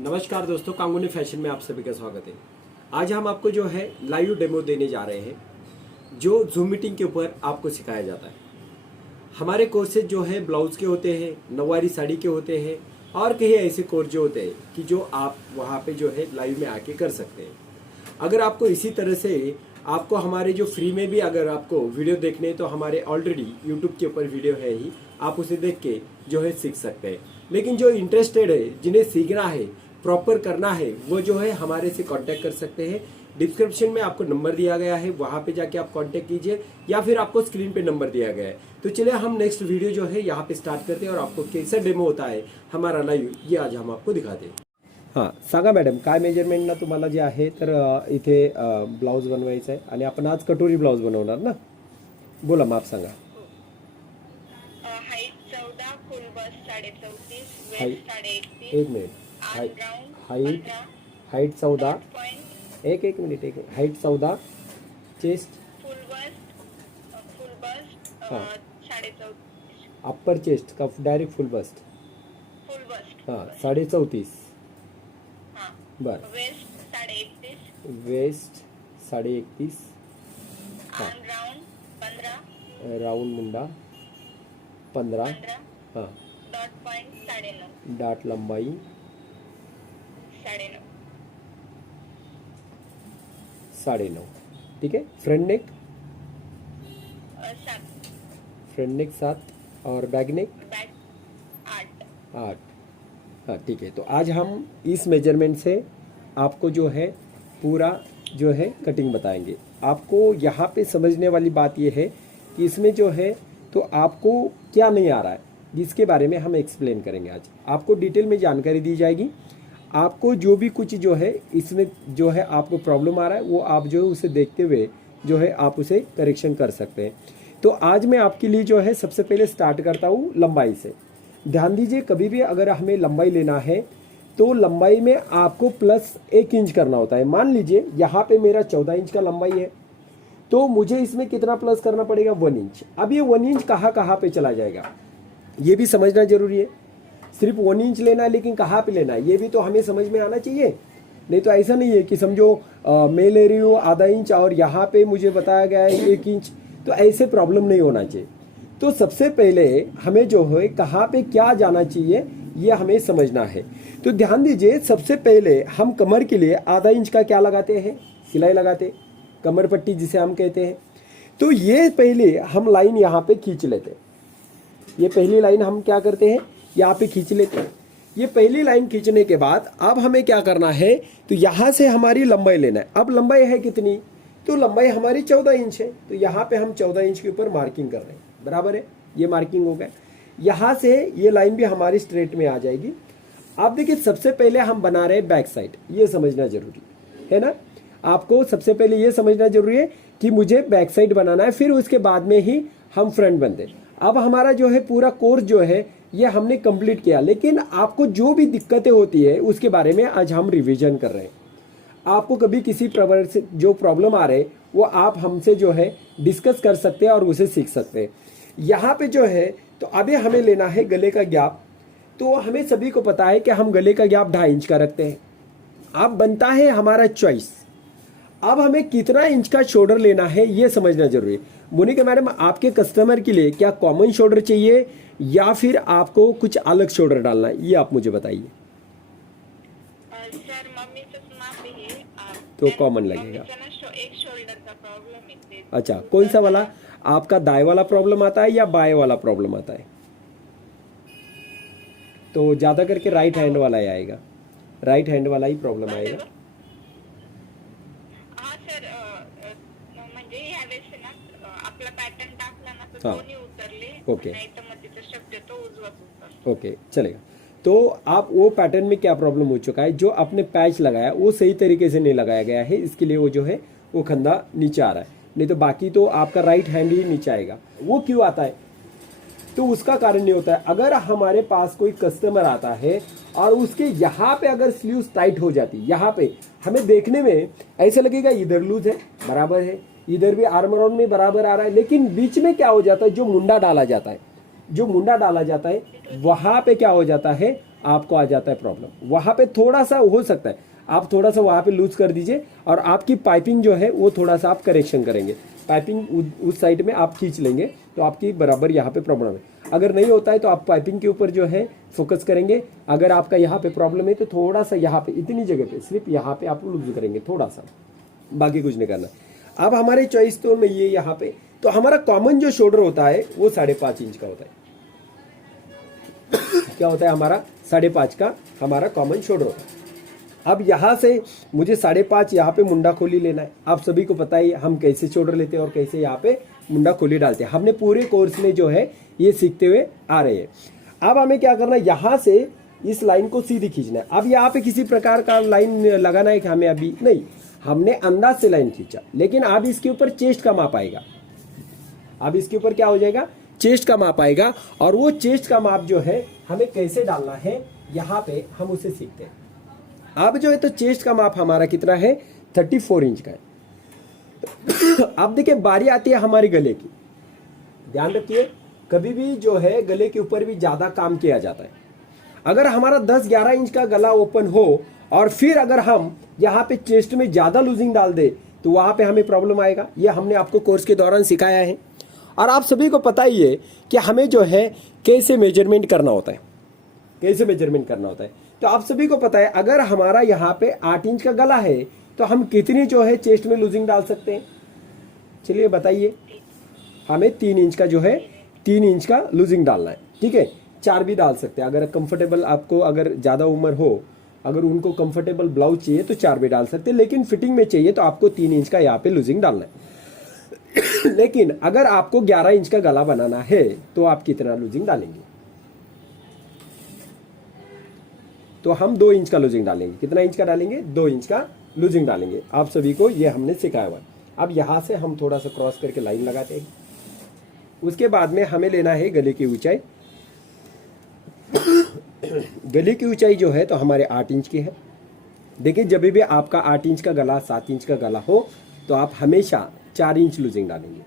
नमस्कार दोस्तों, कांगुनी फैशन में आप सभी का स्वागत है। आज हम आपको जो है लाइव डेमो देने जा रहे हैं जो जूम मीटिंग के ऊपर आपको सिखाया जाता है। हमारे कोर्सेज जो है ब्लाउज के होते हैं, नौवारी साड़ी के होते हैं और कई ऐसे कोर्स जो होते हैं कि जो आप वहाँ पे जो है लाइव में आके कर सकते हैं। अगर आपको इसी तरह से आपको हमारे जो फ्री में भी अगर आपको वीडियो देखने हैं तो हमारे ऑलरेडी यूट्यूब के ऊपर वीडियो है ही, आप उसे देख के जो है सीख सकते हैं। लेकिन जो इंटरेस्टेड है, जिन्हें सीखना है, प्रॉपर करना है, वो जो है हमारे से कांटेक्ट कर सकते हैं। डिस्क्रिप्शन में आपको नंबर दिया गया है, वहां पे जाके आप कांटेक्ट कीजिए या फिर आपको स्क्रीन पे नंबर दिया गया है। तो चलिए हम नेक्स्ट वीडियो जो है यहाँ पे स्टार्ट करते हैं और आपको कैसा डेमो होता है हमारा लाईव्ह, ये आज हम आपको दिखाते हैं। हां, सांगा मॅडम, काय मेजरमेंट ना तुम्हाला जे आहे तर इथे ब्लाउज बनवायचा आहे आणि आपण आज कटोरी ब्लाउज बनवणार ना? बोला, माप सांगा. हाईट 14, फुल बस 34.5, हाईट- वेस्ट 31, एक मिनिट. हाईट 14, एक minute. Height 14, chest full bust हाँ. 34.5, अप्पर चेस्ट का direct full bust. Full bust हाँ, 34.5. हाँ, बर. Waist 31.5, waist 31.5. हाँ. आर्म राउंड 15, राउंड मुंडा 15. हाँ. डॉट पॉइंट 9.5, डाट लंबाई 9.5, 9.5. ठीक है. फ्रंट नेक 7, फ्रंट नेक 7 और बैक नेक बैक 8, 8. हाँ, ठीक है. तो आज हम इस मेजरमेंट से आपको जो है पूरा जो है कटिंग बताएंगे. आपको यहाँ पे समझने वाली बात ये है कि इसमें जो है तो आपको क्या नहीं आ रहा है, जिसके बारे में हम एक्सप्लेन करेंगे. आज आपको डिटेल में जानकारी दी जाएगी. आपको जो भी कुछ जो है इसमें जो है आपको प्रॉब्लम आ रहा है, वो आप जो है उसे देखते हुए जो है आप उसे करेक्शन कर सकते हैं. तो आज मैं आपके लिए जो है सबसे पहले स्टार्ट करता हूँ लंबाई से. ध्यान दीजिए, कभी भी अगर हमें लंबाई लेना है तो लंबाई में आपको प्लस 1 इंच करना होता है. मान लीजिए यहाँ पे मेरा 14 इंच का लंबाई है, तो मुझे इसमें कितना प्लस करना पड़ेगा? 1 इंच. अब ये 1 इंच कहाँ पे चला जाएगा, ये भी समझना जरूरी है. सिर्फ 1 इंच लेना है, लेकिन कहाँ पे लेना है ये भी तो हमें समझ में आना चाहिए. नहीं तो ऐसा नहीं है कि समझो मैं ले रही हूँ आधा इंच और यहाँ पे मुझे बताया गया है 1 इंच, तो ऐसे प्रॉब्लम नहीं होना चाहिए. तो सबसे पहले हमें जो है कहाँ पे क्या जाना चाहिए ये हमें समझना है. तो ध्यान दीजिए, सबसे पहले हम कमर के लिए आधा इंच का क्या लगाते हैं? सिलाई लगाते, कमर पट्टी जिसे हम कहते हैं. तो ये पहले हम लाइन यहाँ पे खींच लेते हैं. ये पहली लाइन हम क्या करते हैं, यहाँ पे खींच लेते हैं. ये पहली लाइन खींचने के बाद अब हमें क्या करना है, तो यहाँ से हमारी लंबाई लेना है. अब लंबाई है कितनी? तो लंबाई हमारी 14 इंच है. तो यहाँ पे हम 14 इंच के ऊपर मार्किंग कर रहे हैं. बराबर है, ये मार्किंग हो गया. यहाँ से ये लाइन भी हमारी स्ट्रेट में आ जाएगी. आप देखिए, सबसे पहले हम बना रहे हैं बैक साइड. ये समझना जरूरी है ना. आपको सबसे पहले ये समझना जरूरी है कि मुझे बैक साइड बनाना है, फिर उसके बाद में ही हम फ्रंट बनते हैं. अब हमारा जो है पूरा कोर्स जो है ये हमने कंप्लीट किया, लेकिन आपको जो भी दिक्कतें होती है उसके बारे में आज हम रिवीजन कर रहे हैं. आपको कभी किसी प्रकार से जो प्रॉब्लम आ रहे वो आप हमसे जो है डिस्कस कर सकते हैं और उसे सीख सकते हैं. यहाँ पे जो है तो अभी हमें लेना है गले का गैप. तो हमें सभी को पता है कि हम गले का गैप 2.5 इंच का रखते हैं. अब बनता है हमारा चॉइस, अब हमें कितना इंच का शोल्डर लेना है ये समझना जरूरी है. मोनिका मैडम, आपके कस्टमर के लिए क्या कॉमन शोल्डर चाहिए या फिर आपको कुछ अलग शोल्डर डालना है, ये आप मुझे बताइए. सर मम्मीचं माप आहे. तो कॉमन लगेगा. एक शोल्डर का प्रॉब्लम है. अच्छा, कौन सा वाला आपका, दाएं वाला प्रॉब्लम आता है या बाएं वाला प्रॉब्लम आता है? तो ज्यादा करके राइट हैंड वाला ही आएगा. राइट हैंड वाला ही प्रॉब्लम आएगा. हा सर, म्हणजे ह्यावेळेस ना आपला पॅटर्न टाकला ना तर हाँ. दोन्ही उतरले. ओके. नाही तर मग तिचा शक्यतो उजवाच उतरतो. ओके, चलेगा. तो आप वो पैटर्न में क्या प्रॉब्लम हो चुका है, जो आपने पैच लगाया वो सही तरीके से नहीं लगाया गया है, इसके लिए वो जो है वो खंदा नीचे आ रहा है. नहीं तो बाकी तो आपका राइट हैंड ही नीचे आएगा. वो क्यों आता है? तो उसका कारण ये होता है, अगर हमारे पास कोई कस्टमर आता है और उसके यहाँ पे अगर स्लीव्स टाइट हो जाती, यहाँ पे हमें देखने में ऐसे लगेगा इधर लूज है, बराबर है, इधर भी आर्म राउंड में बराबर आ रहा है, लेकिन बीच में क्या हो जाता है, जो मुंडा डाला जाता है, जो मुंडा डाला जाता है वहां पे क्या हो जाता है, आपको आ जाता है प्रॉब्लम। वहाँ पे थोड़ा सा हो सकता है आप थोड़ा सा वहाँ पे लूज कर दीजिए और आपकी पाइपिंग जो है वो थोड़ा सा आप करेक्शन करेंगे, पाइपिंग उस साइड में आप खींच लेंगे तो आपकी बराबर यहाँ पे प्रॉब्लम है। अगर नहीं होता है तो आप पाइपिंग के ऊपर जो है फोकस करेंगे। अगर आपका यहाँ पे प्रॉब्लम है तो थोड़ा सा यहाँ पे इतनी जगह पे सिर्फ यहाँ पे आप लूज करेंगे थोड़ा सा, बाकी कुछ नहीं करना। अब हमारे चॉइस तो नहीं है यहाँ पे, तो हमारा कॉमन जो शोल्डर होता है वो 5.5 इंच का होता है। क्या होता है हमारा 5.5 का हमारा कॉमन शोल्डर होता है। अब यहाँ से मुझे 5.5 यहाँ पे मुंडा खोली लेना है। आप सभी को पता है हम कैसे शोल्डर लेते हैं और कैसे यहाँ पे मुंडा खोली डालते हैं, हमने पूरे कोर्स में जो है ये सीखते हुए आ रहे हैं। अब हमें क्या करना है, यहाँ से इस लाइन को सीधी खींचना है। अब यहाँ पे किसी प्रकार का लाइन लगाना है कि हमें अभी नहीं, हमने अंदाज से लाइन खींचा, लेकिन अब इसके ऊपर चेस्ट का माप आएगा। अब इसके ऊपर क्या हो जाएगा, चेस्ट का माप आएगा। और वो चेस्ट का माप जो है हमें कैसे डालना है यहाँ पे हम उसे सीखते हैं। अब जो है तो चेस्ट का माप हमारा कितना है, 34 इंच का है। अब देखिए बारी आती है हमारे गले की। ध्यान रखिए कभी भी जो है गले के ऊपर भी ज्यादा काम किया जाता है। अगर हमारा 10-11 इंच का गला ओपन हो और फिर अगर हम यहाँ पे चेस्ट में ज्यादा लूजिंग डाल दे तो वहां पे हमें प्रॉब्लम आएगा। ये हमने आपको कोर्स के दौरान सिखाया है और आप सभी को पता ही है कि हमें जो है कैसे मेजरमेंट करना होता है, कैसे मेजरमेंट करना होता है। तो आप सभी को पता है अगर हमारा यहाँ पे 8 इंच का गला है तो हम कितनी जो है चेस्ट में लूजिंग डाल सकते हैं, चलिए बताइए। हमें 3 इंच का जो है 3 इंच का लूजिंग डालना है, ठीक है। 4 भी डाल सकते हैं अगर कंफर्टेबल, आपको अगर ज़्यादा उम्र हो, अगर उनको कंफर्टेबल ब्लाउज चाहिए तो 4 भी डाल सकते हैं, लेकिन फिटिंग में चाहिए तो आपको 3 इंच का यहाँ पे लूजिंग डालना है। लेकिन अगर आपको 11 इंच का गला बनाना है तो आप कितना लूजिंग डालेंगे, तो हम 2 इंच का लूजिंग डालेंगे। कितना इंच का डालेंगे, 2 इंच का लूजिंग डालेंगे। आप सभी को ये हमने सिखाया हुआ है। अब यहाँ से हम थोड़ा सा क्रॉस करके लाइन लगाते हैं। उसके बाद में हमें लेना है गले की ऊंचाई। गले की ऊंचाई जो है तो हमारे 8 इंच की है। देखिए जब भी आपका 8 इंच का गला 7 इंच का गला हो तो आप हमेशा 4 इंच लूजिंग डालेंगे,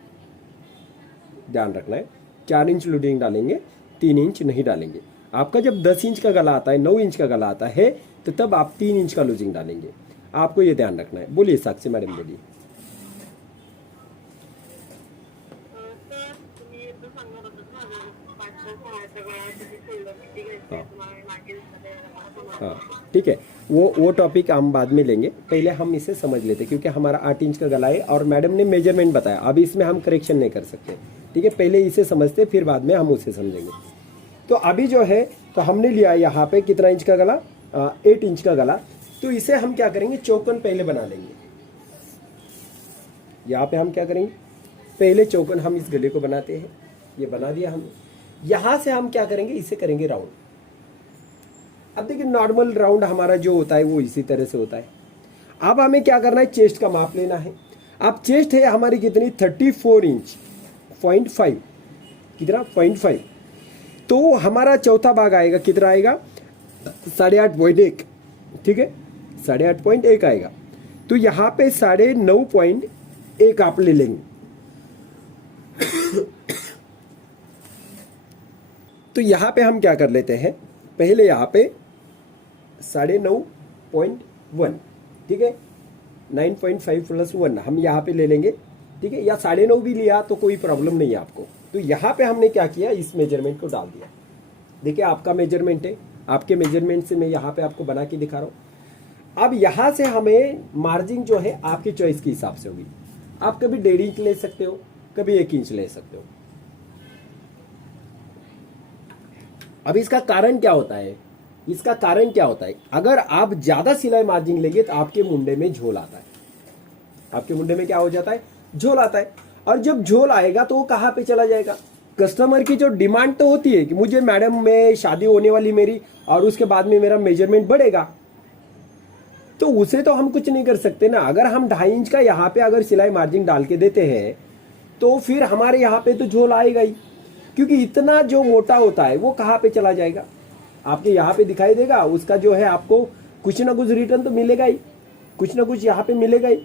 ध्यान रखना है। 4 इंच लूजिंग डालेंगे, 3 इंच नहीं डालेंगे। आपका जब 10 इंच का गला आता है, 9 इंच का गला आता है तो तब आप 3 इंच का लूजिंग डालेंगे। आपको ये ध्यान रखना है। बोलिए साक्षी मैडम, बोलिए। हाँ ठीक है, वो टॉपिक हम बाद में लेंगे, पहले हम इसे समझ लेते क्योंकि हमारा 8 इंच का गला है और मैडम ने मेजरमेंट बताया। अभी इसमें हम करेक्शन नहीं कर सकते, ठीक है। पहले इसे समझते फिर बाद में हम उसे समझेंगे। तो अभी जो है तो हमने लिया यहाँ पे कितना इंच का गला, 8 इंच का गला। तो इसे हम क्या करेंगे, चौकन पहले बना लेंगे। यहाँ पे हम क्या करेंगे, पहले चौकन हम इस गले को बनाते हैं। ये बना दिया हमने। यहाँ से हम क्या करेंगे, इसे करेंगे राउंड। अब देखिए नॉर्मल राउंड हमारा जो होता है वो इसी तरह से होता है। अब हमें क्या करना है, चेस्ट का माप लेना है। अब चेस्ट है हमारी कितनी, 34 इंच 0.5, कितना 0.5। तो हमारा चौथा भाग आएगा, कितना आएगा, 8.5.1, ठीक है, 8.5.1 आएगा। तो यहाँ पे 9.5 आप ले लेंगे। तो यहाँ पे हम क्या कर लेते हैं, पहले यहाँ पे 9.5, ठीक है, 9.5 + 1 हम यहाँ पे ले लेंगे, ठीक है। या 9.5 भी लिया तो कोई प्रॉब्लम नहीं है आपको। तो यहाँ पे हमने क्या किया, इस मेजरमेंट को डाल दिया। देखिए आपका मेजरमेंट है, आपके मेजरमेंट से मैं यहाँ पे आपको बना के दिखा रहा हूँ। अब यहाँ से हमें मार्जिन जो है आपकी चॉइस के हिसाब से होगी। आप कभी 1.5 इंच ले सकते हो, कभी 1 इंच ले सकते हो। अब इसका कारण क्या होता है, इसका कारण क्या होता है, अगर आप ज्यादा सिलाई मार्जिन लेंगे तो आपके मुंडे में झोल आता है। आपके मुंडे में क्या हो जाता है, झोल आता है। और जब झोल आएगा तो वो कहाँ पे चला जाएगा, कस्टमर की जो डिमांड तो होती है कि मुझे मैडम में शादी होने वाली मेरी और उसके बाद में मेरा मेजरमेंट बढ़ेगा, तो उसे तो हम कुछ नहीं कर सकते ना। अगर हम 2.5 इंच का यहाँ पे अगर सिलाई मार्जिन डाल के देते हैं तो फिर हमारे यहाँ पे तो झोल आएगा ही, क्योंकि इतना जो मोटा होता है वो कहाँ पे चला जाएगा, आपके यहाँ पे दिखाई देगा। उसका जो है आपको कुछ ना कुछ रिटर्न तो मिलेगा ही, कुछ ना कुछ यहाँ पे मिलेगा ही।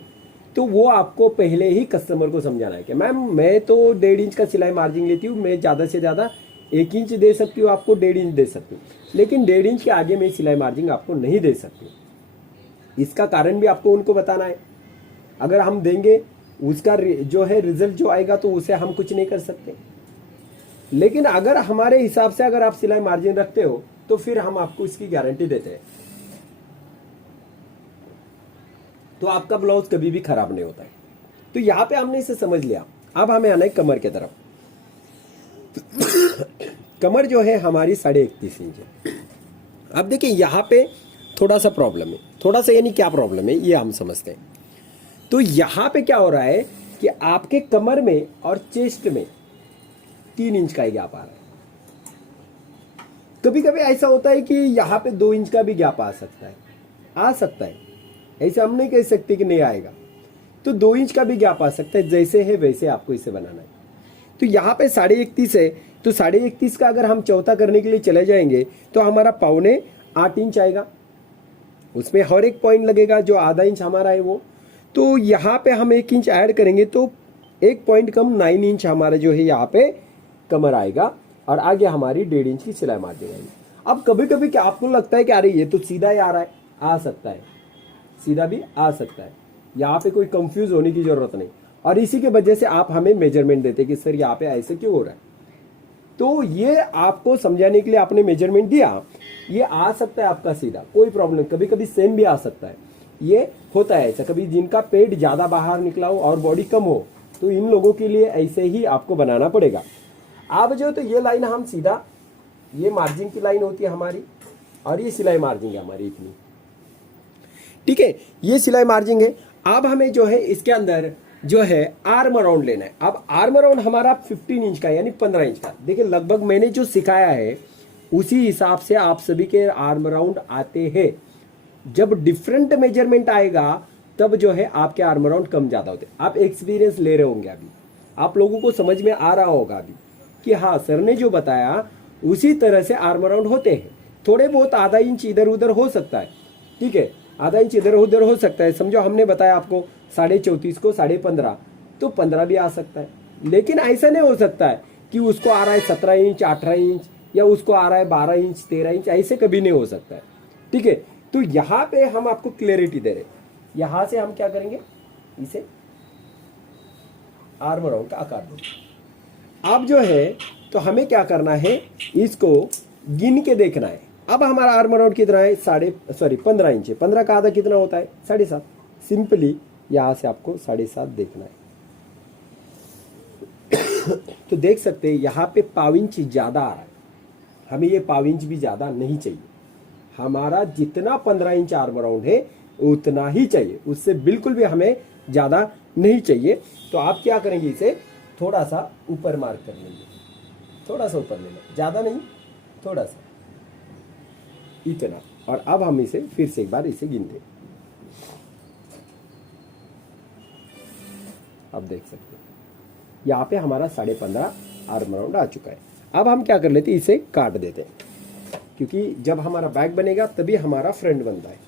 तो वो आपको पहले ही कस्टमर को समझाना है कि मैम मैं तो 1.5 इंच का सिलाई मार्जिन लेती हूँ, मैं ज़्यादा से ज़्यादा 1 इंच दे सकती हूँ आपको, 1.5 इंच दे सकती हूँ, लेकिन 1.5 इंच के आगे मैं सिलाई मार्जिन आपको नहीं दे सकती। इसका कारण भी आपको उनको बताना है। अगर हम देंगे उसका जो है रिजल्ट जो आएगा तो उसे हम कुछ नहीं कर सकते। लेकिन अगर हमारे हिसाब से अगर आप सिलाई मार्जिन रखते हो तो फिर हम आपको इसकी गारंटी देते हैं, तो आपका ब्लाउज कभी भी खराब नहीं होता है। तो यहां पे हमने इसे समझ लिया। अब हमें आना है कमर के तरफ। कमर जो है हमारी 31.5 इंच है। अब देखिए यहां पे थोड़ा सा प्रॉब्लम है, थोड़ा सा यानी क्या प्रॉब्लम है ये हम समझते हैं। तो यहां पे क्या हो रहा है कि आपके कमर में और चेस्ट में 3 इंच का ही गैप आ रहा है। कभी कभी ऐसा होता है कि यहां पे 2 इंच का भी गैप आ सकता है, आ सकता है, ऐसे हम नहीं कह सकते कि नहीं आएगा। तो 2 इंच का भी गैप आ सकता है, जैसे है वैसे आपको इसे बनाना है। तो यहाँ पे 31.5 है, तो 31.5 का अगर हम चौथा करने के लिए चले जाएंगे तो हमारा 7.25 इंच आएगा। उसमें हर एक पॉइंट लगेगा जो आधा इंच हमारा है वो। तो यहाँ पे हम 1 इंच ऐड करेंगे तो 1 पॉइंट कम 9 इंच हमारा जो है यहाँ पे कमर आएगा, और आगे हमारी 1.5 इंच की सिलाई मार्जिन आएगी। अब कभी कभी क्या आपको लगता है कि अरे ये तो सीधा ही आ रहा है, आ सकता है, सीधा भी आ सकता है, यहाँ पे कोई कंफ्यूज होने की जरूरत नहीं। और इसी के वजह से आप हमें मेजरमेंट देते कि सर यहाँ पे ऐसे क्यों हो रहा है। तो ये आपको समझाने के लिए आपने मेजरमेंट दिया, ये आ सकता है आपका सीधा, कोई प्रॉब्लम। कभी कभी सेम भी आ सकता है, ये होता है ऐसा। कभी जिनका पेट ज्यादा बाहर निकला हो और बॉडी कम हो तो इन लोगों के लिए ऐसे ही आपको बनाना पड़ेगा। आप जो तो ये लाइन हम सीधा, ये मार्जिन की लाइन होती है हमारी, और ये सिलाई मार्जिन है हमारी इतनी, ठीक है, ये सिलाई मार्जिन है। अब हमें जो है इसके अंदर जो है आर्म राउंड लेना है। अब आर्म राउंड हमारा 15 इंच का यानी 15 इंच का। देखिए लगभग मैंने जो सिखाया है उसी हिसाब से आप सभी के आर्म राउंड आते हैं। जब डिफरेंट मेजरमेंट आएगा तब जो है आपके आर्म राउंड कम ज्यादा होते हैं। आप एक्सपीरियंस ले रहे होंगे अभी, आप लोगों को समझ में आ रहा होगा अभी कि हाँ सर ने जो बताया उसी तरह से आर्म राउंड होते हैं। थोड़े बहुत आधा इंच इधर उधर हो सकता है, ठीक है, आधा इंच इधर उधर हो सकता है। समझो हमने बताया आपको 34.5 को 15.5, तो 15 भी आ सकता है। लेकिन ऐसा नहीं हो सकता है कि उसको आ रहा है 17 इंच 18 इंच, या उसको आ रहा है 12 इंच 13 इंच, ऐसे कभी नहीं हो सकता है, ठीक है। तो यहाँ पे हम आपको क्लियरिटी दे रहे हैं। यहां से हम क्या करेंगे, इसे आर्म राउंड का आकार देंगे। अब जो है तो हमें क्या करना है, इसको गिन के देखना है। अब हमारा आर्म राउंड कितना है, 15 इंच है। 15 का आधा कितना होता है, 7.5। सिंपली यहां से आपको 7.5 देखना है। तो देख सकते हैं यहाँ पे पाव इंच ज्यादा आ रहा है, हमें ये पाव इंच भी ज्यादा नहीं चाहिए। हमारा जितना 15 इंच आर्म राउंड है उतना ही चाहिए, उससे बिल्कुल भी हमें ज्यादा नहीं चाहिए। तो आप क्या करेंगे, इसे थोड़ा सा ऊपर मार्क कर लेंगे, थोड़ा सा ऊपर लेना, ज्यादा नहीं, थोड़ा सा, इतना। और अब हम इसे फिर से एक बार इसे गिनते हैं। अब देख सकते हैं यहाँ पे हमारा 15.5 आर्म राउंड आ चुका है। अब हम क्या कर लेते हैं, इसे काट देते हैं, क्योंकि जब हमारा बैक बनेगा तभी हमारा फ्रंट बनता है।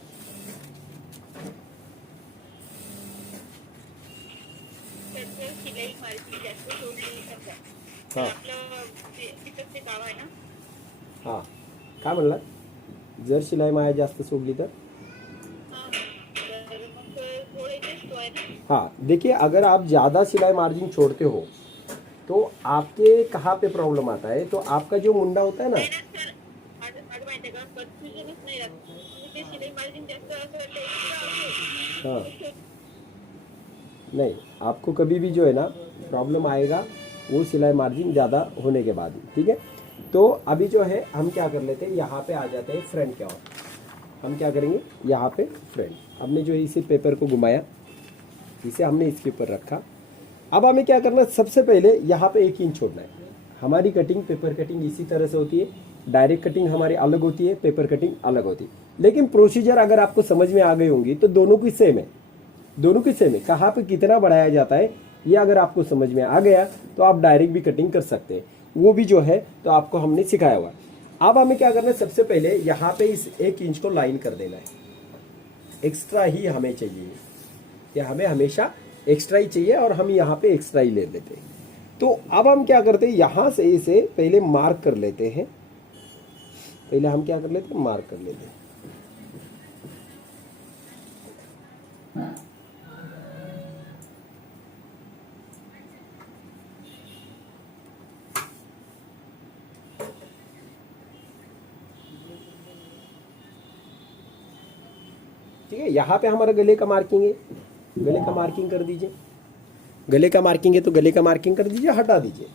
सिलाई मार्जिन जास्त सोडली तर हा. आपलं तिथं ते गाव आहे ना, हा, काय म्हणला, जर शिलाई माया जास्त सोडली तर तर मग थोडे जास्त आहे ना. हाँ देखिए, अगर आप ज़्यादा सिलाई मार्जिन छोड़ते हो तो आपके कहाँ पे प्रॉब्लम आता है, तो आपका जो मुंडा होता है ना, नाही ना सर, माझं माहिती आहे का, कन्फ्युजनच नाही राहत. तुम्ही ते सिलाई मार्जिन जास्त असं वाटतं extra हाँ असेल. नहीं, आपको कभी भी जो है ना प्रॉब्लम आएगा वो सिलाई मार्जिन ज़्यादा होने के बाद ही, ठीक है। तो अभी जो है हम क्या कर लेते हैं, यहाँ पे आ जाते हैं फ्रंट के। और हम क्या करेंगे, यहाँ पे फ्रंट, हमने जो इसे पेपर को घुमाया, इसे हमने इसके ऊपर रखा। अब हमें क्या करना है, सबसे पहले यहाँ पे 1 इंच छोड़ना है। हमारी कटिंग, पेपर कटिंग इसी तरह से होती है। डायरेक्ट कटिंग हमारी अलग होती है, पेपर कटिंग अलग होती है। लेकिन प्रोसीजर अगर आपको समझ में आ गई होंगी तो दोनों की सेम है, दोनों की सेम है। कहाँ पे कितना बढ़ाया जाता है ये अगर आपको समझ में आ गया तो आप डायरेक्ट भी कटिंग कर सकते हैं, वो भी जो है तो आपको हमने सिखाया हुआ। अब हमें क्या करना है, सबसे पहले यहाँ पे इस 1 इंच को लाइन कर देना है। एक्स्ट्रा ही हमें चाहिए, या हमें हमेशा एक्स्ट्रा ही चाहिए, और हम यहाँ पे एक्स्ट्रा ही ले लेते हैं। तो अब हम क्या करते हैं, यहाँ से इसे पहले मार्क कर लेते हैं। पहले हम क्या कर लेते हैं, मार्क कर लेते हैं। ठीक है, यहाँ पे हमारा गले का मार्किंग है, गले का मार्किंग कर दीजिए। गले का मार्किंग है तो गले का मार्किंग कर दीजिए, हटा दीजिए।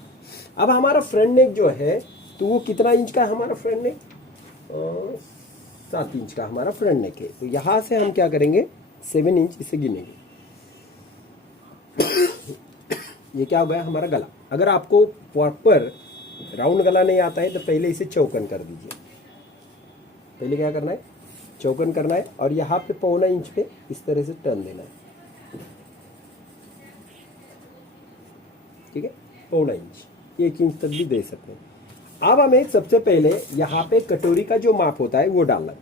अब हमारा फ्रंट नेक जो है तो वो कितना इंच का है हमारा फ्रंट नेक, 7 इंच का हमारा फ्रंट नेक है। तो यहाँ से हम क्या करेंगे, 7 इंच इसे गिनेंगे। ये क्या हो गया हमारा गला। अगर आपको प्रॉपर राउंड गला नहीं आता है तो पहले इसे चौकन कर दीजिए। पहले क्या करना है, चौकन करना है और यहाँ पे 1.25 इंच पे इस तरह से टर्न देना है। ठीक है, 1.25 इंच, 1 इंच तक भी दे सकते हैं। अब हमें सबसे पहले यहाँ पे कटोरी का जो माप होता है वो डालना है।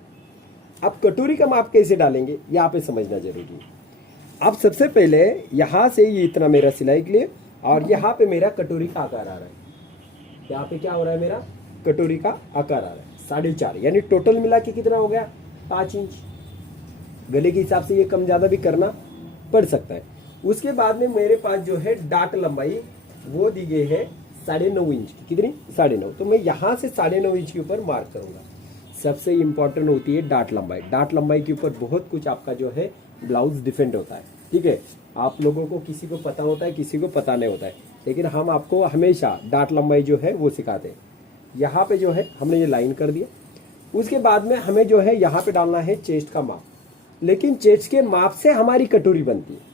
अब कटोरी का माप कैसे डालेंगे यहाँ पे समझना जरूरी है। अब सबसे पहले यहाँ से ये इतना मेरा सिलाई के लिए, और यहाँ पे मेरा कटोरी का आकार आ रहा है। यहाँ पे क्या हो रहा है, मेरा कटोरी का आकार आ रहा है 4.5, यानी टोटल मिला के कितना हो गया, 5 इंच। गले के हिसाब से ये कम ज़्यादा भी करना पड़ सकता है। उसके बाद में मेरे पास जो है डाट लंबाई वो दी गई है 9.5 इंच की। कितनी, 9.5। तो मैं यहाँ से 9.5 इंच के ऊपर मार्क करूंगा। सबसे इंपॉर्टेंट होती है डाट लंबाई। डाट लंबाई के ऊपर बहुत कुछ आपका जो है ब्लाउज डिफेंड होता है। ठीक है, आप लोगों को किसी को पता होता है, किसी को पता नहीं होता है, लेकिन हम आपको हमेशा डाट लंबाई जो है वो सिखाते हैं। यहाँ पे जो है हमने ये लाइन कर दिया। उसके बाद में हमें जो है यहाँ पे डालना है चेस्ट का माप, लेकिन चेस्ट के माप से हमारी कटोरी बनती है।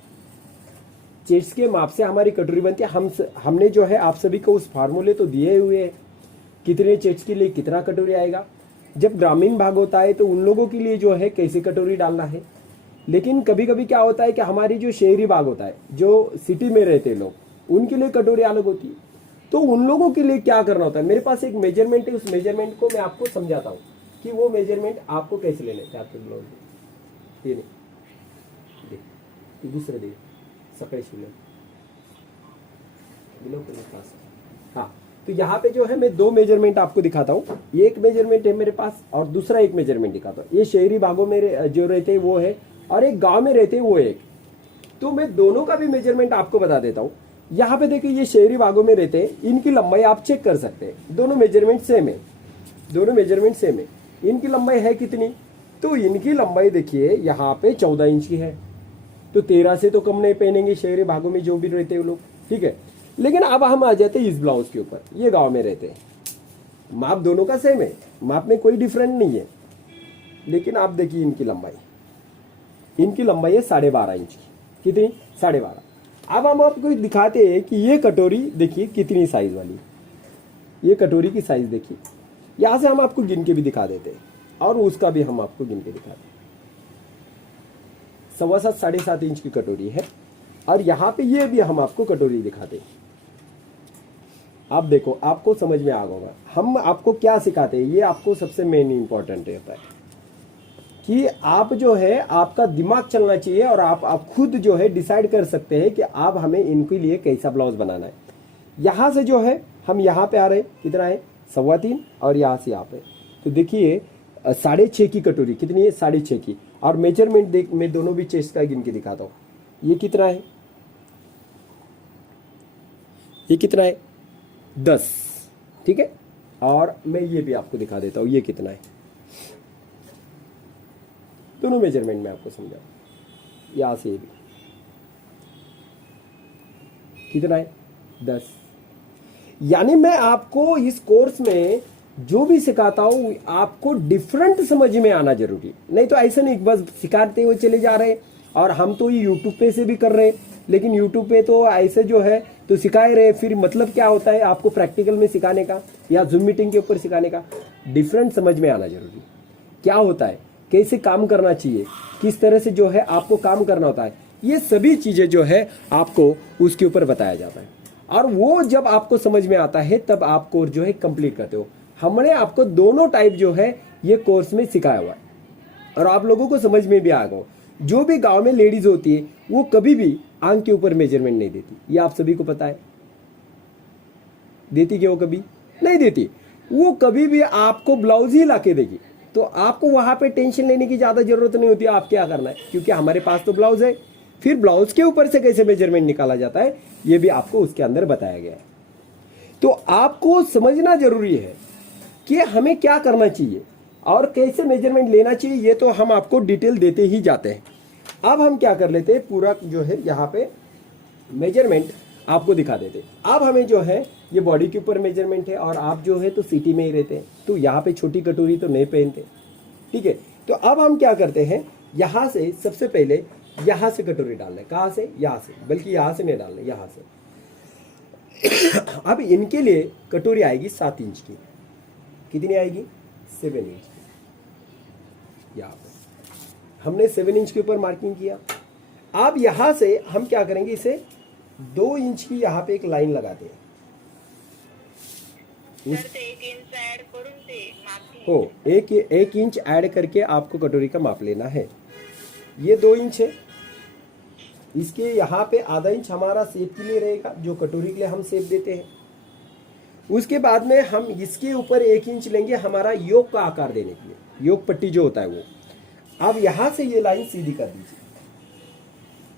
चेस्ट के माप से हमारी कटोरी बनती है। हमने जो है आप सभी को उस फार्मूले तो दिए हुए हैं, कितने चेस्ट के लिए कितना कटोरी आएगा। जब ग्रामीण भाग होता है तो उन लोगों के लिए जो है कैसे कटोरी डालना है। लेकिन कभी कभी क्या होता है कि हमारी जो शहरी भाग होता है, जो सिटी में रहते लोग, उनके लिए कटोरी अलग होती है। तो उन लोगों के लिए क्या करना होता है, मेरे पास एक मेजरमेंट है, उस मेजरमेंट को मैं आपको समझाता हूँ कि वो मेजरमेंट आपको कैसे लेने हैं। आपके ब्लाउज ये नहीं, दूसरे दे सफेद शिले बिलो के पास। हाँ, तो यहाँ पे जो है मैं 2 मेजरमेंट आपको दिखाता हूँ। एक मेजरमेंट है मेरे पास और दूसरा एक मेजरमेंट दिखाता हूँ। ये शहरी भागों में जो रहते हैं वो है, और एक गांव में रहते हैं वो एक। तो मैं दोनों का भी मेजरमेंट आपको बता देता हूँ। यहाँ पे देखिए, ये शहरी भागों में रहते हैं, इनकी लंबाई आप चेक कर सकते हैं। दोनों मेजरमेंट सेम है, दोनों मेजरमेंट सेम है। इनकी लंबाई है कितनी, तो इनकी लंबाई देखिए यहाँ पे 14 इंच की है। तो 13 से तो कम नहीं पहनेंगे शहरी भागों में जो भी रहते हैं वो लोग। ठीक है, लेकिन अब हम आ जाते हैं इस ब्लाउज के ऊपर। ये गांव में रहते हैं, माप दोनों का सेम है, माप में कोई डिफरेंट नहीं है। लेकिन आप देखिए इनकी लंबाई है 12.5 इंच की। कितनी, 12.5। अब हम आपको दिखाते हैं कि ये कटोरी देखिए कितनी साइज वाली, ये कटोरी की साइज देखिए। यहां से हम आपको गिन के भी दिखा देते हैं और उसका भी हम आपको गिन के दिखाते हैं। 7.25 7.5 इंच की कटोरी है, और यहाँ पे ये भी हम आपको कटोरी दिखाते हैं। आप देखो, आपको समझ में आ होगा हम आपको क्या सिखाते हैं। ये आपको सबसे मेन इंपॉर्टेंट होता है कि आप जो है आपका दिमाग चलना चाहिए, और आप खुद जो है डिसाइड कर सकते हैं कि आप हमें इनके लिए कैसा ब्लाउज बनाना है। यहाँ से जो है हम यहाँ पे आ रहे हैं, कितना है 3.25, और यहाँ से यहाँ पे तो देखिए 6.5 की कटोरी। कितनी है, 6.5 की। और मेजरमेंट देख, मैं दोनों भी चेस्ट का गिन के दिखाता हूँ। ये कितना है, ये कितना है 10। ठीक है, और मैं ये भी आपको दिखा देता हूँ ये कितना है। दोनों मेजरमेंट में आपको समझा। यहाँ से ये भी कितना है 10। यानी मैं आपको इस कोर्स में जो भी सिखाता हूं आपको डिफरेंट समझ में आना जरूरी। नहीं तो ऐसा नहीं बस सिखाते हुए चले जा रहे, और हम तो ये यूट्यूब पे से भी कर रहे, लेकिन यूट्यूब पे तो ऐसे जो है तो सिखाए रहे, फिर मतलब क्या होता है आपको प्रैक्टिकल में सिखाने का या जूम मीटिंग के ऊपर सिखाने का। डिफरेंट समझ में आना जरूरी, क्या होता है, कैसे काम करना चाहिए, किस तरह से जो है आपको काम करना होता है, ये सभी चीजें जो है आपको उसके ऊपर बताया जाता है। और वो जब आपको समझ में आता है तब आप कोर्स जो है कंप्लीट करते हो। हमने आपको दोनों टाइप जो है ये कोर्स में सिखाया हुआ है, और आप लोगों को समझ में भी आ गया। जो भी गांव में लेडीज होती है वो कभी भी आंख के ऊपर मेजरमेंट नहीं देती, ये आप सभी को पता है। देती क्या वो कभी? नहीं देती। वो कभी भी आपको ब्लाउज ही ला के देगी, तो आपको वहाँ पे टेंशन लेने की ज़्यादा ज़रूरत नहीं होती आप क्या करना है, क्योंकि हमारे पास तो ब्लाउज है। फिर ब्लाउज के ऊपर से कैसे मेजरमेंट निकाला जाता है ये भी आपको उसके अंदर बताया गया है। तो आपको समझना जरूरी है कि हमें क्या करना चाहिए और कैसे मेजरमेंट लेना चाहिए, ये तो हम आपको डिटेल देते ही जाते हैं। अब हम क्या कर लेते हैं, पूरा जो है यहाँ पे मेजरमेंट आपको दिखा देते। अब हमें जो है ये बॉडी के ऊपर मेजरमेंट है और आप जो है तो सिटी में ही रहते हैं, तो यहाँ पे छोटी कटोरी तो नहीं पहनते, ठीक है। तो अब हम क्या करते हैं, यहाँ से सबसे पहले यहाँ से कटोरी डालना है। कहाँ से? यहाँ से, बल्कि यहाँ से नहीं डालना, यहाँ से। अब इनके लिए कटोरी आएगी 7 इंच की। कितनी आएगी? 7 इंच की। यहाँ पे हमने 7 इंच के ऊपर मार्किंग किया। अब यहाँ से हम क्या करेंगे, इसे 2 इंच की यहाँ पे एक लाइन लगाते हैं। तर ते 1 इंच ऍड करून ते माप हो, एक इंच ऐड करके आपको कटोरी का माप लेना है। ये 2 इंच है, इसके यहाँ पे आधा इंच हमारा शेप के लिए रहेगा, जो कटोरी के लिए हम शेप देते हैं। उसके बाद में हम इसके ऊपर 1 इंच लेंगे हमारा योक का आकार देने के लिए, योक पट्टी जो होता है वो। अब यहाँ से ये लाइन सीधी कर दीजिए।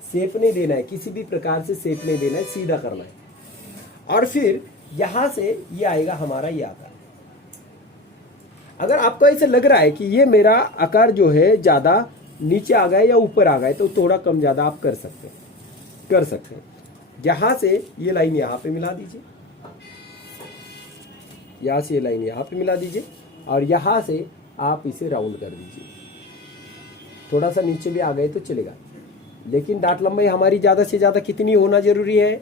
शेप नहीं देना है, किसी भी प्रकार से शेप नहीं देना है, सीधा करना है। और फिर यहाँ से ये आएगा हमारा ये आकार। अगर आपको ऐसे लग रहा है कि ये मेरा आकार जो है ज़्यादा नीचे आ गया या ऊपर आ गया, तो थोड़ा कम ज़्यादा आप कर सकते हैं। यहाँ से ये लाइन यहाँ पे मिला दीजिए, यहाँ से ये लाइन यहाँ पे मिला दीजिए, और यहाँ से आप इसे राउंड कर दीजिए। थोड़ा सा नीचे भी आ गए तो चलेगा, लेकिन डाट लंबाई हमारी ज़्यादा से ज़्यादा कितनी होना जरूरी है?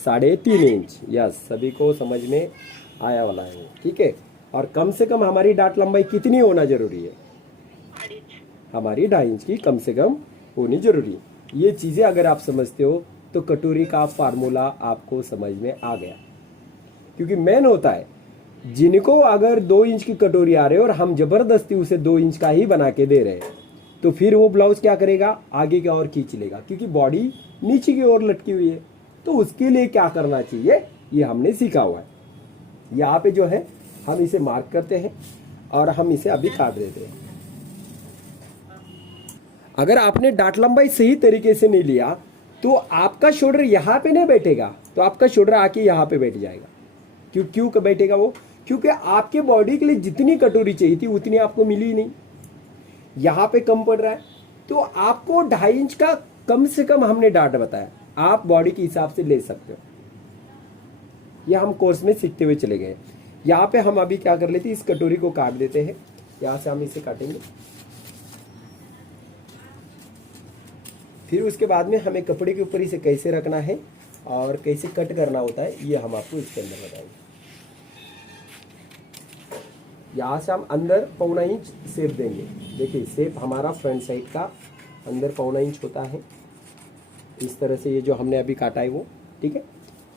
3.5 इंच। यस, सभी को समझ में आया वाला है वो, ठीक है। और कम से कम हमारी डाट लंबाई कितनी होना जरूरी है? हमारी 2.5 इंच की कम से कम होनी जरूरी है। ये चीज़ें अगर आप समझते हो तो कटोरी का फार्मूला आपको समझ में आ गया। क्योंकि मेन होता है, जिनको अगर 2 इंच की कटोरी आ रही है और हम जबरदस्ती उसे 2 इंच का ही बना के दे रहे हैं, तो फिर वो ब्लाउज क्या करेगा, आगे की ओर खींच लेगा, क्योंकि बॉडी नीचे की ओर लटकी हुई है। तो उसके लिए क्या करना चाहिए, ये हमने सीखा हुआ है। यहाँ पे जो है हम इसे मार्क करते हैं और हम इसे अभी काट देते हैं। अगर आपने डाट लंबाई सही तरीके से नहीं लिया तो आपका शोल्डर यहाँ पे नहीं बैठेगा, तो आपका शोल्डर आके यहाँ पे बैठ जाएगा। क्यों बैठेगा वो? क्योंकि आपके बॉडी के लिए जितनी कटोरी चाहिए थी उतनी आपको मिली ही नहीं, यहाँ पे कम पड़ रहा है। तो आपको 2.5 इंच का कम से कम हमने डाट बताया, आप बॉडी के हिसाब से ले सकते हो। यह हम कोर्स में सीखते हुए चले गए। यहाँ पे हम अभी क्या कर लेते हैं, इस कटोरी को काट देते हैं। यहाँ से हम इसे काटेंगे, फिर उसके बाद में हमें कपड़े के ऊपर इसे कैसे रखना है और कैसे कट करना होता है, ये हम आपको इसके अंदर बताएंगे। यहाँ से हम अंदर 1.25 इंच शेप देंगे। देखिए, शेप हमारा फ्रंट साइड का अंदर 1.25 इंच होता है। इस तरह से ये जो हमने अभी काटा है वो, ठीक है।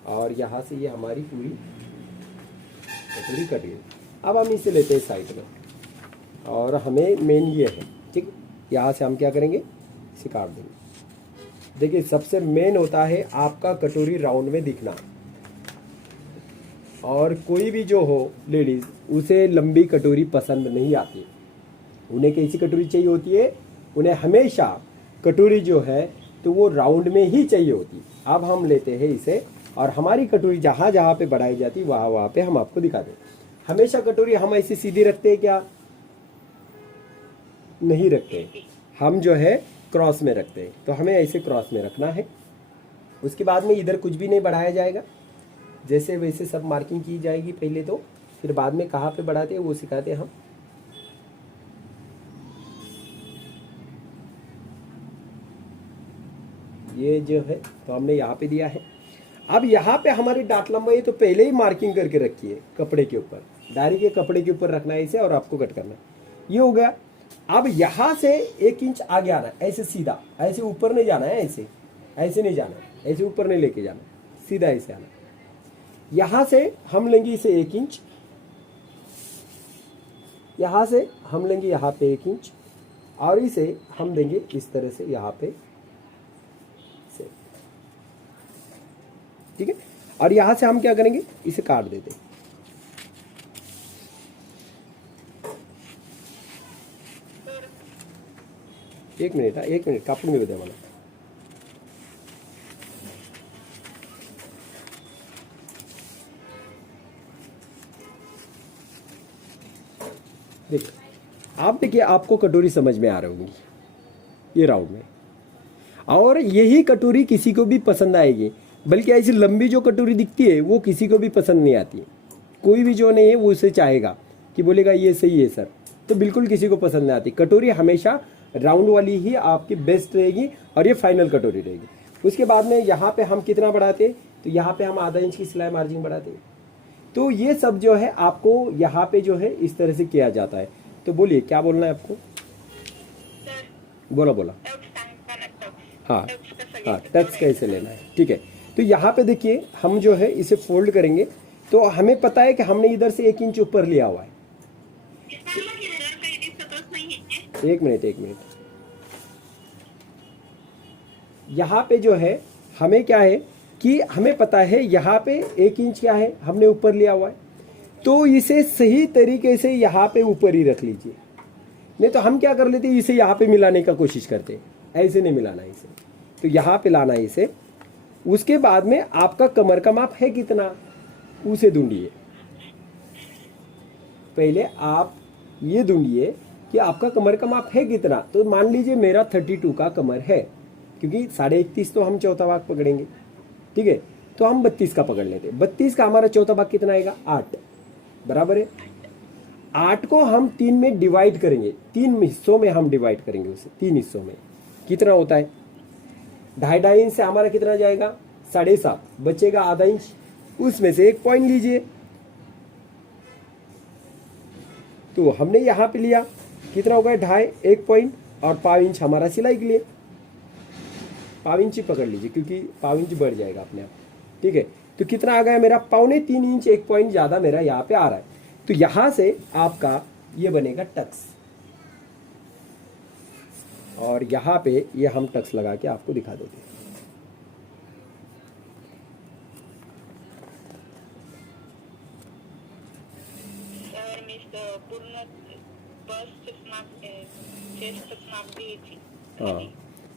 और यहाँ से ये हमारी पूरी कटोरी कट गई। अब हम इसे लेते हैं साइड में, और हमें मेन ये है, ठीक। यहाँ से हम क्या करेंगे, इसे काट देंगे। देखिए, सबसे मेन होता है आपका कटोरी राउंड में दिखना। और कोई भी जो हो लेडीज, उसे लंबी कटोरी पसंद नहीं आती। उन्हें कैसी कटोरी चाहिए होती है, उन्हें हमेशा कटोरी जो है तो वो राउंड में ही चाहिए होती है। अब हम लेते हैं इसे, और हमारी कटोरी जहाँ जहाँ पे बढ़ाई जाती वहाँ वहाँ पे हम आपको दिखा दें। हमेशा कटोरी हम ऐसे सीधी रखते हैं क्या? नहीं रखते, हम जो है क्रॉस में रखते हैं। तो हमें ऐसे क्रॉस में रखना है। उसके बाद में इधर कुछ भी नहीं बढ़ाया जाएगा, जैसे वैसे सब मार्किंग की जाएगी पहले तो, फिर बाद में कहाँ पे बढ़ाते हैं वो सिखाते हैं हम। ये जो है तो हमने यहाँ पे दिया है। अब यहाँ पे हमारी डाट लंबाई तो पहले ही मार्किंग करके रखी है कपड़े के ऊपर, डायरी के कपड़े के ऊपर रखना है इसे, और आपको कट करना है। ये हो गया। अब यहाँ से 1 इंच आगे आना है, ऐसे सीधा, ऐसे ऊपर नहीं जाना है, ऐसे नहीं जाना है, ऐसे ऊपर नहीं लेके जाना, सीधा ऐसे आना। यहाँ से हम लेंगे इसे 1 इंच, यहाँ से हम लेंगे यहाँ पे 1 इंच, और इसे हम देंगे इस तरह से यहाँ पे ठीक है। और यहाँ से हम क्या करेंगे, इसे काट देते। एक मिनिट, एक मिनिट कापून घेऊ द्या मला। देखिए, आप देखिए, आपको कटोरी समझ में आ रही होंगी ये राउंड में, और यही कटोरी किसी को भी पसंद आएगी, बल्कि ऐसी लंबी जो कटोरी दिखती है वो किसी को भी पसंद नहीं आती। कोई भी जो नहीं है वो उसे चाहेगा कि बोलेगा ये सही है सर, तो बिल्कुल किसी को पसंद नहीं आती। कटोरी हमेशा राउंड वाली ही आपकी बेस्ट रहेगी और ये फाइनल कटोरी रहेगी। उसके बाद में यहाँ पे हम कितना बढ़ाते, तो यहाँ पे हम आधा इंच की सिलाई मार्जिन बढ़ाते। तो ये सब जो है आपको यहाँ पे जो है इस तरह से किया जाता है। तो बोलिए क्या बोलना है आपको, बोला बोला। हाँ हाँ, टक्स कैसे लेना है, ठीक है। तो यहाँ पे देखिए हम जो है इसे फोल्ड करेंगे, तो हमें पता है कि हमने इधर से 1 इंच ऊपर लिया हुआ है। एक मिनट, यहाँ पे जो है हमें क्या है कि हमें पता है यहाँ पे 1 इंच क्या है हमने ऊपर लिया हुआ है, तो इसे सही तरीके से यहाँ पे ऊपर ही रख लीजिए। नहीं तो हम क्या कर लेते हैं, इसे यहाँ पे मिलाने का कोशिश करते हैं, ऐसे नहीं मिलाना इसे, तो यहाँ पे लाना है इसे। उसके बाद में आपका कमर का माप है कितना, उसे ढूंढिए। पहले आप ये ढूंढिए कि आपका कमर का माप है कितना। तो मान लीजिए मेरा 32 का कमर है, क्योंकि 31.5 तो हम चौथा भाग पकड़ेंगे, ठीक है। तो हम 32 का पकड़ लेते हैं। 32 का हमारा चौथा भाग कितना आएगा, 8, बराबर है। 8 को हम 3 में डिवाइड करेंगे, 3 हिस्सों में हम डिवाइड करेंगे उसे, 3 हिस्सों में कितना होता है, 2.5 इंच से हमारा कितना जाएगा, 7.5, बचेगा आधा इंच, उसमें से 1 पॉइंट लीजिए। तो हमने यहाँ पे लिया कितना होगा, 2.5, 1 पॉइंट, और 5 इंच हमारा सिलाई के लिए, 5 इंच ही पकड़ लीजिए क्योंकि 5 इंच बढ़ जाएगा अपने आप, ठीक है। तो कितना आ गया मेरा, 3.25 इंच, 1 पॉइंट ज़्यादा मेरा यहाँ पे आ रहा है। तो यहाँ से आपका ये बनेगा टक्स, और यहाँ पे ये हम टक्स लगा के आपको दिखा देते हैं। हाँ,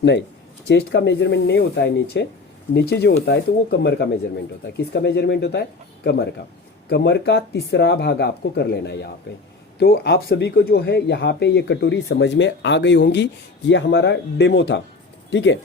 नहीं, चेस्ट का मेजरमेंट नहीं होता है नीचे, नीचे जो होता है तो वो कमर का मेजरमेंट होता है। किसका मेजरमेंट होता है, कमर का। कमर का तीसरा भाग आपको कर लेना है यहाँ पे। तो आप सभी को जो है यहाँ पे ये कटोरी समझ में आ गई होंगी। ये हमारा डेमो था, ठीक है।